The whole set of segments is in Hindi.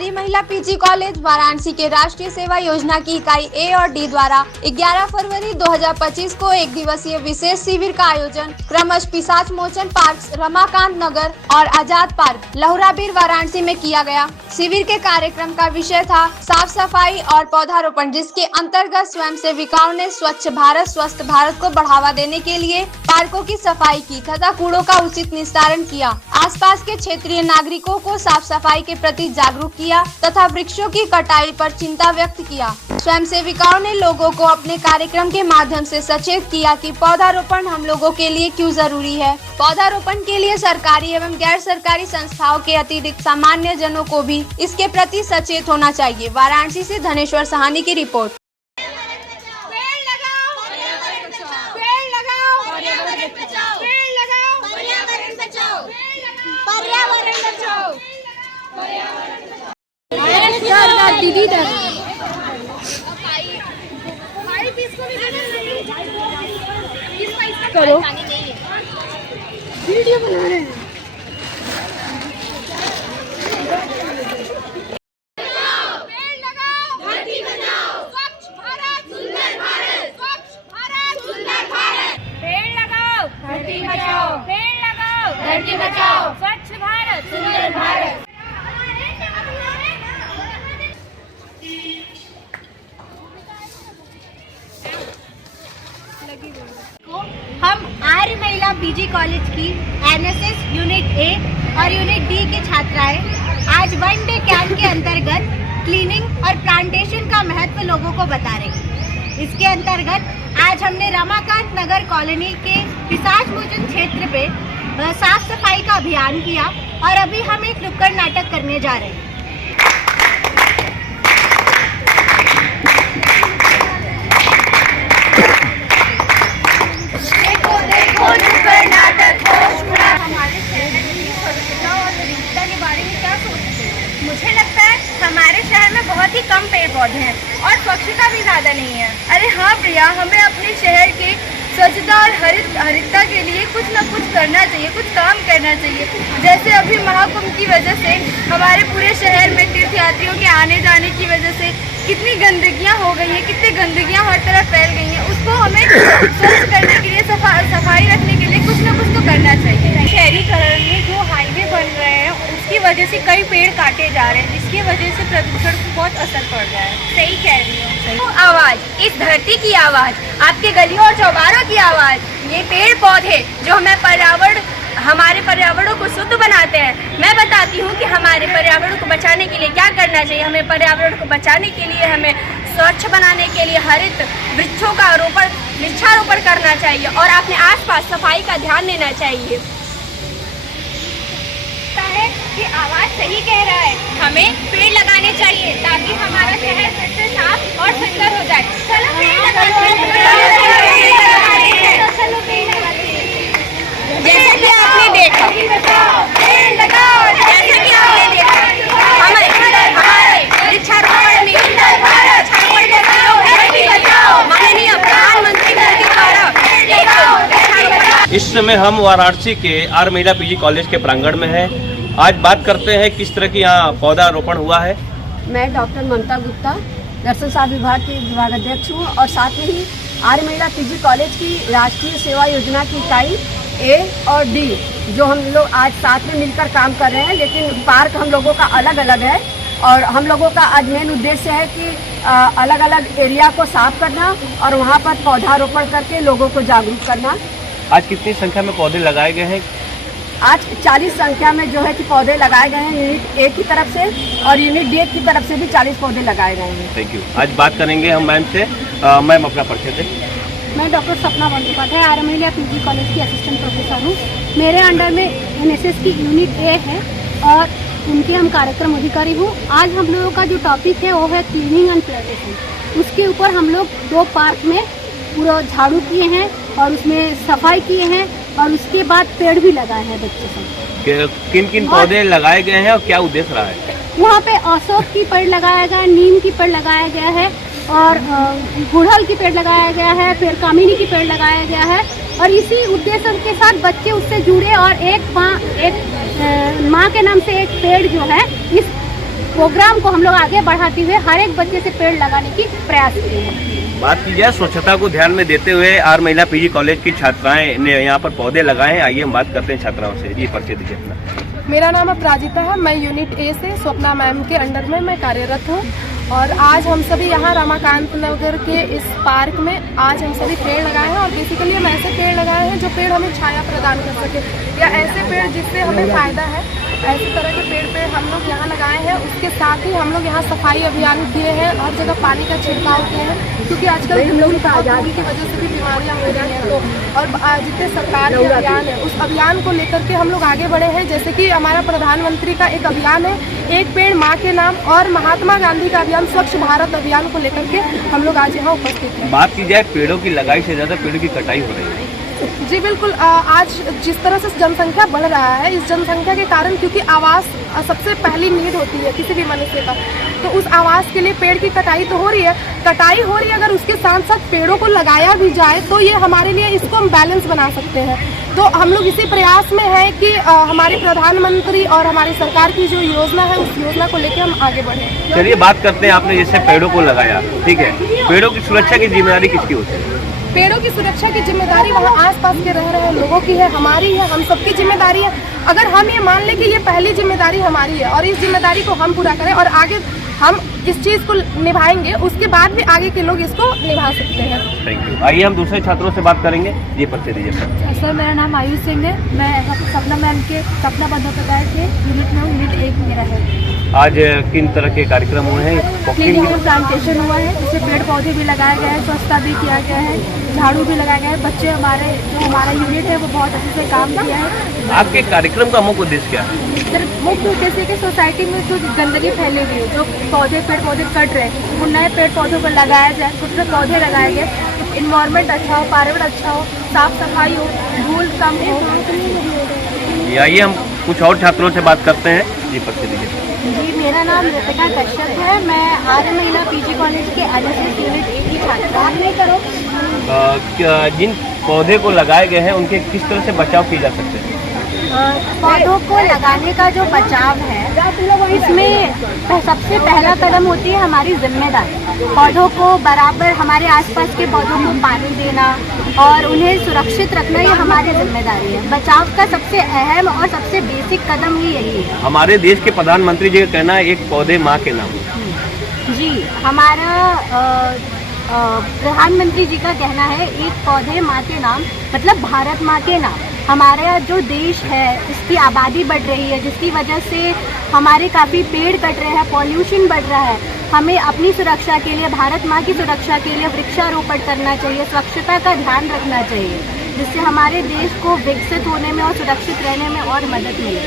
आर्य महिला पीजी कॉलेज वाराणसी के राष्ट्रीय सेवा योजना की इकाई ए और डी द्वारा 11 फरवरी 2025 को एक दिवसीय विशेष शिविर का आयोजन क्रमश पिशाच मोचन पार्क, रमाकांत नगर और आजाद पार्क, लहुराबीर, वाराणसी में किया गया। शिविर के कार्यक्रम का विषय था साफ सफाई और पौधारोपण, जिसके अंतर्गत स्वयं सेविकाओं ने स्वच्छ भारत स्वस्थ भारत को बढ़ावा देने के लिए पार्कों की सफाई की तथा कूड़ों का उचित निस्तारण किया। आसपास के क्षेत्रीय नागरिकों को साफ सफाई के प्रति जागरूक किया तथा वृक्षों की कटाई पर चिंता व्यक्त किया। स्वयं सेविकाओं ने लोगों को अपने कार्यक्रम के माध्यम से सचेत किया कि पौधारोपण हम लोगों के लिए क्यों जरूरी है। पौधारोपण के लिए सरकारी एवं गैर सरकारी संस्थाओं के अतिरिक्त सामान्य जनों को भी इसके प्रति सचेत होना चाहिए। वाराणसी से धनेश्वर सहानी की रिपोर्ट। दीदी करो वीडियो बना रहे हैं। धरती बचाओ, पेड़ लगाओ, धरती बचाओ, स्वच्छ भारत, सुंदर भारत। हम आर्य महिला पीजी कॉलेज की एनएसएस यूनिट ए और यूनिट डी की छात्राएं आज वन डे कैंप के अंतर्गत क्लीनिंग और प्लांटेशन का महत्व लोगों को बता रहे हैं। इसके अंतर्गत आज हमने रमाकांत नगर कॉलोनी के पिशाच मोचन क्षेत्र पे साफ सफाई का अभियान किया और अभी हम एक नुक्कड़ नाटक करने जा रहे हैं। हमारे शहर की स्वच्छता और विविधता के बारे में क्या सोचते हैं? मुझे लगता है हमारे शहर में बहुत ही कम पेड़ पौधे हैं और स्वच्छता भी ज़्यादा नहीं है। अरे हाँ प्रिया, हमें अपने शहर के स्वच्छता और हरितता के लिए कुछ न कुछ करना चाहिए, कुछ काम करना चाहिए। जैसे अभी महाकुंभ की वजह से हमारे पूरे शहर में तीर्थयात्रियों के आने जाने की वजह से कितनी गंदगियाँ हो गई हैं, कितनी गंदगियाँ हर तरफ फैल गई हैं। उसको हमें स्वच्छ करने के लिए, सफाई रखने के लिए कुछ न कुछ तो करना चाहिए। शहरीकरण में जो हाईवे बन रहे हैं उसकी वजह से कई पेड़ काटे जा रहे हैं, जिसकी वजह से प्रदूषण को बहुत असर पड़ रहा है। सही कह रही हो। तो आवाज, इस धरती की आवाज, आपके गलियों और चौबारों की आवाज, ये पेड़ पौधे जो हमारे पर्यावरण को शुद्ध बनाते हैं। मैं बताती हूँ कि हमारे पर्यावरण को बचाने के लिए क्या करना चाहिए। हमें पर्यावरण को बचाने के लिए, हमें स्वच्छ बनाने के लिए हरित वृक्षों का वृक्षारोपण करना चाहिए और अपने आसपास सफाई का ध्यान देना चाहिए। कि आवाज सही कह रहा है, हमें पेड़ लगाने चाहिए ताकि हमारा शहर फिर से साफ और सुंदर हो जाए। चलो पेड़ लगाते हैं। जैसे कि आपने देखा, पेड़ लगाओ, जैसे कि आपने देखा हमारे वृक्षारोपण में माननीय प्रधानमंत्री के द्वारा इस समय हम वाराणसी के आर्य महिला पीजी कॉलेज के प्रांगण में हैं। आज बात करते हैं किस तरह की यहाँ पौधारोपण हुआ है। मैं डॉक्टर ममता गुप्ता दर्शन शास्त्र विभाग के विभागाध्यक्ष हूँ और साथ में ही आर्य महिला पीजी कॉलेज की राष्ट्रीय सेवा योजना की इकाई ए और डी जो हम लोग आज साथ में मिलकर काम कर रहे हैं। लेकिन पार्क हम लोगों का अलग अलग है और हम लोगों का आज मेन उद्देश्य है कि अलग अलग एरिया को साफ करना और वहाँ पर पौधारोपण करके लोगों को जागरूक करना। आज कितनी संख्या में पौधे लगाए गए हैं? आज 40 संख्या में जो है कि पौधे लगाए गए हैं यूनिट ए की तरफ से और यूनिट डी की तरफ से भी 40 पौधे लगाए गए हैं। Thank you. आज बात करेंगे हम मैम से। मैम अपना परिचय दें। मैं डॉक्टर सपना बंदोपाध्याय आर्य महिला पीजी कॉलेज की असिस्टेंट प्रोफेसर हूँ। मेरे अंडर में एनएसएस की यूनिट ए है और उनके हम कार्यक्रम अधिकारी हूँ। आज हम लोगों का जो टॉपिक है वो है क्लीनिंग एंड प्लांटेशन। उसके ऊपर हम लोग 2 पार्क में पूरा झाड़ू किए हैं और उसमें सफाई किए हैं और उसके बाद पेड़ भी लगाए हैं बच्चे से। किन किन पौधे लगाए गए हैं और क्या उद्देश्य रहा है? वहाँ पे अशोक की पेड़ लगाया गया है, नीम की पेड़ लगाया गया है और गुड़हल की पेड़ लगाया गया है, फिर कामिनी की पेड़ लगाया गया है और इसी उद्देश्य के साथ बच्चे उससे जुड़े और एक माँ के नाम से एक पेड़ जो है इस प्रोग्राम को हम लोग आगे बढ़ाते हुए हर एक बच्चे से पेड़ लगाने की प्रयास करेंगे। बात की जाए स्वच्छता को ध्यान में देते हुए आर महिला पीजी कॉलेज की छात्राएं ने यहाँ पर पौधे लगाए हैं। आइए हम बात करते हैं छात्राओं से। जी परिचय दीजिए अपना। मेरा नाम अपराजिता है। मैं यूनिट ए से स्वप्ना मैम के अंडर में मैं कार्यरत हूँ और आज हम सभी यहाँ रमाकांत नगर के इस पार्क में आज हम सभी पेड़ लगाए हैं और बेसिकली हम ऐसे पेड़ लगाए हैं जो पेड़ हमें छाया प्रदान कर सके या ऐसे पेड़ जिससे हमें फ़ायदा है, ऐसे तरह के पेड़ हम लोग यहाँ लगाए हैं। उसके साथ ही हम लोग यहाँ सफाई अभियान किए हैं, हर जगह पानी का छिड़काव किए हैं क्योंकि आजकल धूल की वजह से भी बीमारियाँ हो रही हैं। तो और जितने सरकारी अभियान है उस अभियान को लेकर के हम लोग आगे बढ़े हैं। जैसे कि हमारा प्रधानमंत्री का एक अभियान है, एक पेड़ माँ के नाम, और महात्मा गांधी का अभियान स्वच्छ भारत अभियान को लेकर के हम लोग आज यहाँ उपस्थित हैं। बात की जाए पेड़ों की लगाई से ज्यादा पेड़ों की कटाई हो रही है। जी बिल्कुल। आज जिस तरह से जनसंख्या बढ़ रहा है, इस जनसंख्या के कारण क्योंकि आवास सबसे पहली नीड होती है किसी भी मनुष्य का, तो उस आवास के लिए पेड़ की कटाई तो हो रही है। कटाई हो रही है, अगर उसके साथ साथ पेड़ों को लगाया भी जाए तो ये हमारे लिए इसको हम बैलेंस बना सकते हैं। तो हम लोग इसी प्रयास में हैं कि हमारे प्रधानमंत्री और हमारी सरकार की जो योजना है उस योजना को लेकर हम आगे बढ़ें। चलिए बात करते हैं, आपने जैसे पेड़ों को लगाया, ठीक है, पेड़ों की सुरक्षा की जिम्मेदारी किसकी होती है? पेड़ों की सुरक्षा की जिम्मेदारी वहाँ आसपास के रह रहे लोगों की है, हमारी है, हम सबकी जिम्मेदारी है। अगर हम ये मान लें कि ये पहली जिम्मेदारी हमारी है और इस जिम्मेदारी को हम पूरा करें और आगे हम इस चीज़ को निभाएंगे, उसके बाद भी आगे के लोग इसको निभा सकते हैं। Thank you. आइए हम दूसरे छात्रों से बात करेंगे। ये परिचय दीजिए सर। मेरा नाम आयुष सिंह है। मैं सपना मैम के सपना बंदोपध्याय के यूनिट में यूनिट 1 मेरा है। आज किन तरह के कार्यक्रम हुए हैं? क्लीनिंग और प्लांटेशन हुआ है, इससे पेड़ पौधे भी लगाए गए हैं, स्वच्छता भी किया गया है, झाड़ू भी लगाया गया है। बच्चे हमारे जो हमारा यूनिट है वो बहुत अच्छे से काम किया है। आपके कार्यक्रम का मुख्य उद्देश्य क्या है? सर मुख्य उद्देश्य कि सोसाइटी में जो गंदगी फैली हुई है, जो पेड़ पौधे कट रहे हैं, वो नए पेड़ पौधों पर लगाया जाए, कुछ पौधे लगाए गए, इन्वायरमेंट अच्छा हो, पर्यावरण अच्छा हो, साफ सफाई हो, धूल कम हो। आइए हम कुछ और छात्रों से बात करते हैं। जी परिचय दीजिए। जी मेरा नाम ऋतिका कश्यप है। मैं आर्य महिला पीजी कॉलेज के एनएसएस यूनिट 1 की छात्रा हूँ। जिन पौधे को लगाए गए हैं उनके किस तरह से बचाव किए जा सकते हैं? पौधों को लगाने का जो बचाव है इसमें सबसे पहला कदम होती है हमारी जिम्मेदारी। पौधों को बराबर हमारे आसपास के पौधों को पानी देना और उन्हें सुरक्षित रखना, ये हमारी जिम्मेदारी है। बचाव का सबसे अहम और सबसे बेसिक कदम ही यही है। हमारे देश के प्रधानमंत्री जी का कहना है एक पौधे माँ के नाम। जी हमारा प्रधानमंत्री जी का कहना है एक पौधे माँ के नाम, मतलब भारत माँ के नाम। हमारा जो देश है इसकी आबादी बढ़ रही है, जिसकी वजह से हमारे काफ़ी पेड़ कट रहे हैं, पॉल्यूशन बढ़ रहा है। हमें अपनी सुरक्षा के लिए, भारत माँ की सुरक्षा के लिए वृक्षारोपण करना चाहिए, स्वच्छता का ध्यान रखना चाहिए, जिससे हमारे देश को विकसित होने में और सुरक्षित रहने में और मदद मिले।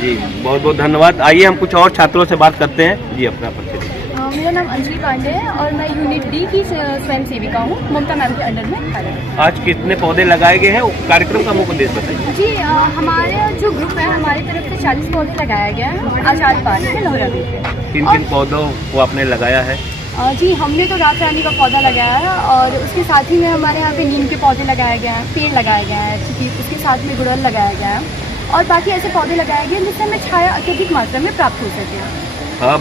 जी बहुत बहुत धन्यवाद। आइए हम कुछ और छात्रों से बात करते हैं। जी अपना परिचय। मेरा नाम अंजलि पांडे है और मैं यूनिट डी की स्वयं सेविका हूँ, ममता मैम के अंडर में कार्यरत। आज कितने पौधे लगाए गए हैं? कार्यक्रम का मुख्य उद्देश्य बताइए। जी हमारे जो ग्रुप है, हमारी तरफ से 40 पौधे लगाया गया है आजाद पार्क में लोहरा में। किन किन पौधों को आपने लगाया है? जी हमने तो रात रानी का पौधा लगाया है और उसके साथ ही में हमारे यहाँ पे नीम के पौधे लगाए गए हैं, पेड़ लगाया गया है, उसके साथ में गुड़हल लगाया गया है और बाकी ऐसे पौधे लगाए गए जिससे हमें छाया अत्यधिक मात्रा में प्राप्त हो सके।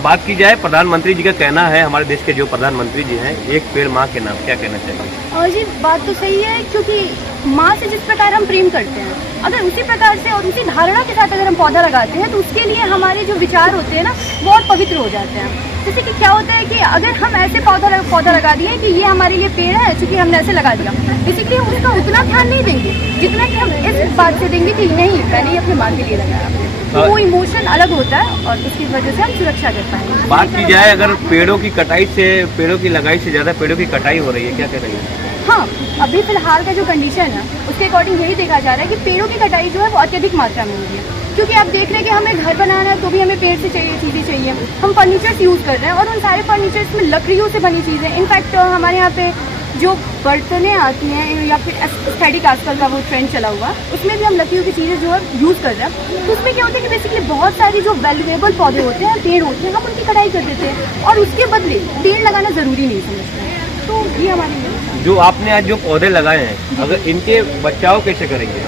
बात की जाए प्रधानमंत्री जी का कहना है, हमारे देश के जो प्रधानमंत्री जी हैं, एक पेड़ माँ के नाम, क्या कहना चाहिए? और जी बात तो सही है, क्योंकि माँ से जिस प्रकार हम प्रेम करते हैं, अगर उसी प्रकार से और उसी धारणा के साथ अगर हम पौधा लगाते हैं तो उसके लिए हमारे जो विचार होते हैं ना बहुत पवित्र हो जाते हैं। जैसे कि क्या होता है कि अगर हम ऐसे पौधा लगा दिए कि ये हमारे लिए पेड़ है, चूंकि हमने ऐसे लगा दिया, बेसिकली हम उसका उतना ध्यान नहीं देंगे जितना कि हम इस बात से देंगे कि नहीं मैंने ये अपनी माँ के लिए लगाया। तो वो इमोशन अलग होता है और उसकी वजह से हम सुरक्षा कर पाएंगे। बात की जाए अगर पेड़ों की कटाई से, पेड़ों की लगाई से ज्यादा पेड़ों की कटाई हो रही है, क्या कह रही है? हाँ, अभी फिलहाल का जो कंडीशन है उसके अकॉर्डिंग यही देखा जा रहा है कि पेड़ों की कटाई जो है वो अत्यधिक मात्रा में हो रही है, क्योंकि आप देख रहे हैं कि हमें घर बनाना है तो भी हमें पेड़ से चाहिए चीज़ें चाहिए। हम फर्नीचर्स यूज़ कर रहे हैं और उन सारे फर्नीचर्स में लकड़ियों से बनी चीज़ें, इनफैक्ट हमारे यहाँ पे जो बर्तनें आती हैं या फिर एस्थेटिक आजकल का वो ट्रेंड चला हुआ, उसमें भी हम लकड़ियों की चीज़ें जो है यूज़ कर रहे हैं। तो उसमें क्या होता है कि बेसिकली बहुत सारी जो वैल्यूएबल पौधे होते हैं, पेड़ होते हैं, हम उनकी कटाई कर देते हैं और उसके बदले पेड़ लगाना ज़रूरी नहीं समझते हैं। तो ये हमारी जो आपने आज जो पौधे लगाए हैं, अगर इनके बचाव कैसे करेंगे?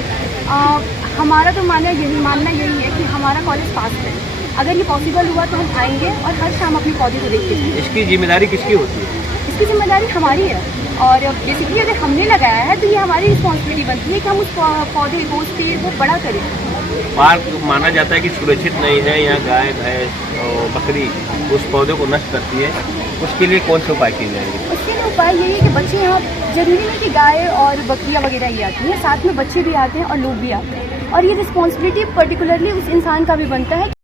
हमारा तो मानना यही है कि हमारा कॉलेज पास है। अगर ये पॉसिबल हुआ तो हम आएंगे और हर शाम अपने पौधे को देखते हैं। इसकी जिम्मेदारी किसकी होती है? इसकी जिम्मेदारी हमारी है और बेसिकली अगर हमने लगाया है तो ये हमारी रिस्पॉन्सिबिलिटी बनती है कि हम उस पौधे को, उस पेड़ को बड़ा करें। पार्क माना जाता है कि सुरक्षित नहीं है, यहाँ गाय भैंस और बकरी उस पौधे को नष्ट करती है, उसके लिए कौन से उपाय किए जाएंगे? उसके लिए उपाय यही है कि बच्चे यहाँ, जरूरी नहीं कि गाय और बकरियाँ वगैरह ही आती हैं, साथ में बच्चे भी आते हैं और लोग भी आते हैं और ये रिस्पॉन्सिबिलिटी पर्टिकुलरली उस इंसान का भी बनता है